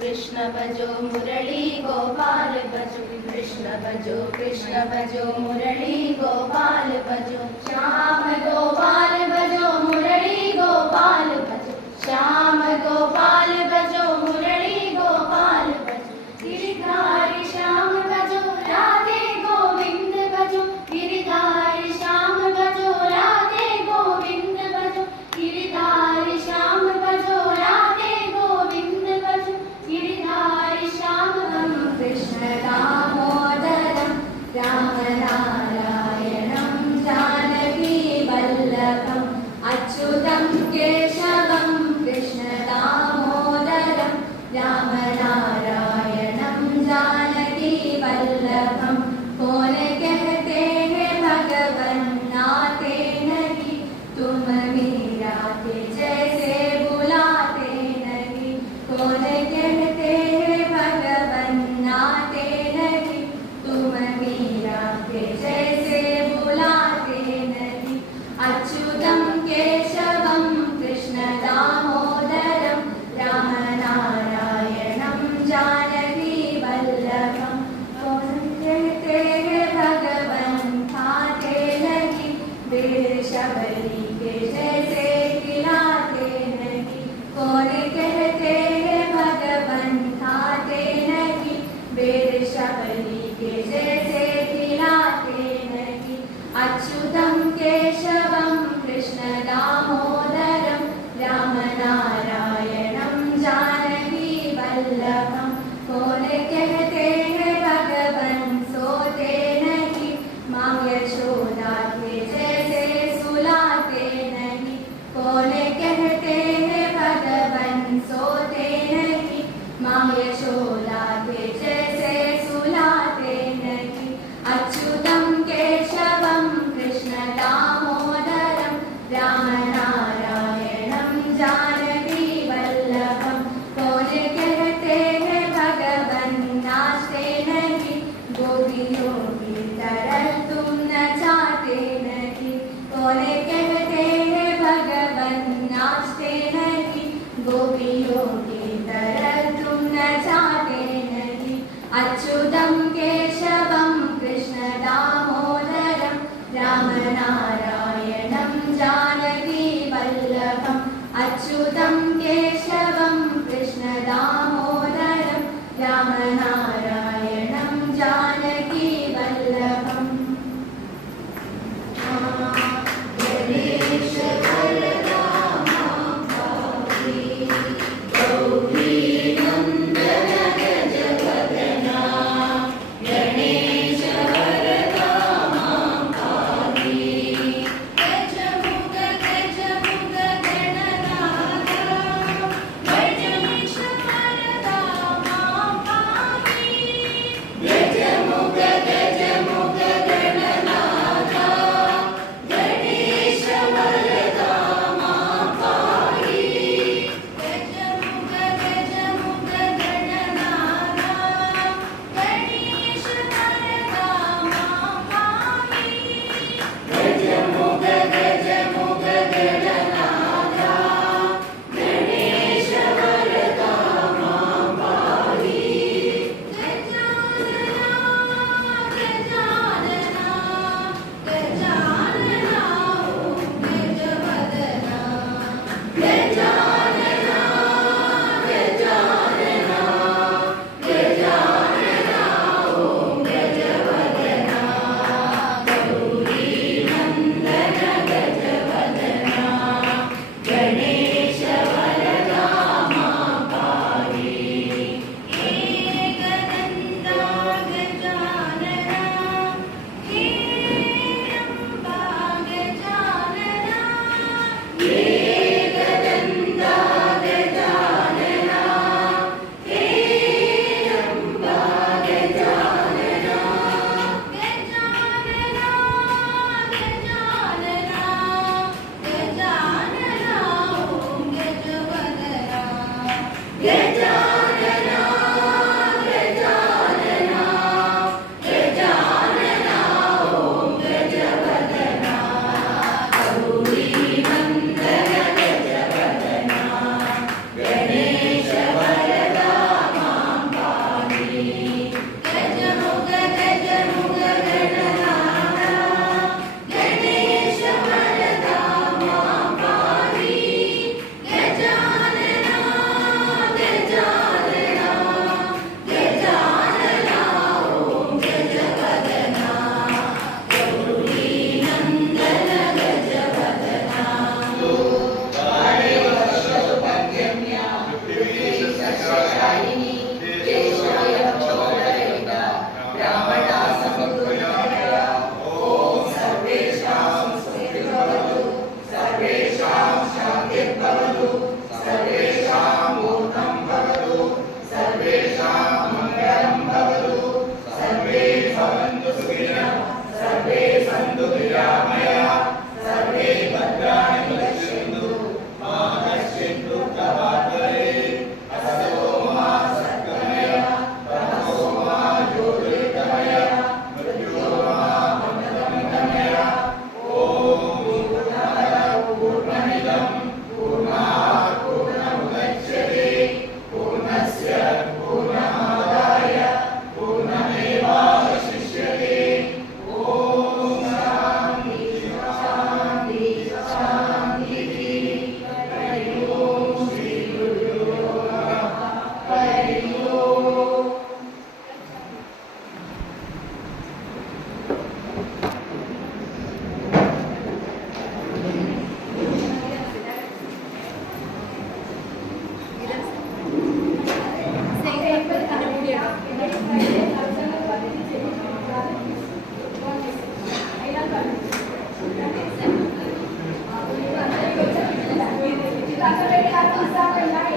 कृष्ण भजो मुरली गोपाल भजो कृष्ण भजो मुरली गोपाल भजो श्याम गोपाल भजो मुरली गोपाल भजो श्याम गोपाल भजो मुरली गोपाल भजो गिरिधारी श्याम भजो राधे गोविंद भजो गिरिधारी श्याम भजो राधे गोविंद भजो गिरिधारी श्याम भजो राधे गोविंद भजो गिरिधारी श्याम कृष्ण दामोदरं रामनारायणं जानकी वल्लभम् अच्युतं केशवं कृष्ण दामोदरं रामनारायणं जानकी वल्लभम् कौन कहते हैं भगवन नाते नहीं तुम मीरा के जैसे बुलाते नहीं कौन कहते हैं भगवन नाते नहीं तुम मीरा के जैसे बुलाते नहीं अच्युतं केशवं कृष्ण दामोदरं रामनारायणं जानकी वल्लभम् कौन कहते हैं भगवन खाते नहीं वीर शबरी के जैसे खिलाते नहीं कौन कहते हैं भगवन खाते नहीं वीर शबरी के जैसे खिलाते नहीं अच्युतं केशवं कृष्ण दामोदरं रामनारायणं जानकी वल्लभम् कौन कहते हैं भगवन सोते नहीं माँ यशोदा के जैसे सुलाते नहीं कौन कहते हैं भगवन सोते नहीं माँ यशोदा के जैसे सुलाते नहीं अच्युतं केशवं कृष्ण दामोदरं रामनारायणं जानकी वल्लभम् कौन कहते हैं भगवन नाचते नहीं गोपियों की तरह तुम नचाते नहीं कौन कहते हैं भगवन नाचते नहीं गोपियों की तरह तुम नचाते नहीं अच्युतं केशवं कृष्ण दामोदरं रामनारायणं जानकी वल्लभम् अच्युतं केशवं कृष्ण दामोदरं रामनारायणं जानकी वल्लभम् गणेश वरदा मां पाहि गौरी नन्दन गजवदना गणेश वरदा मां पाहि गजमुख गणनाथ गणेश वरदा मां पाहि आता वेळ 4 वाजता पहिला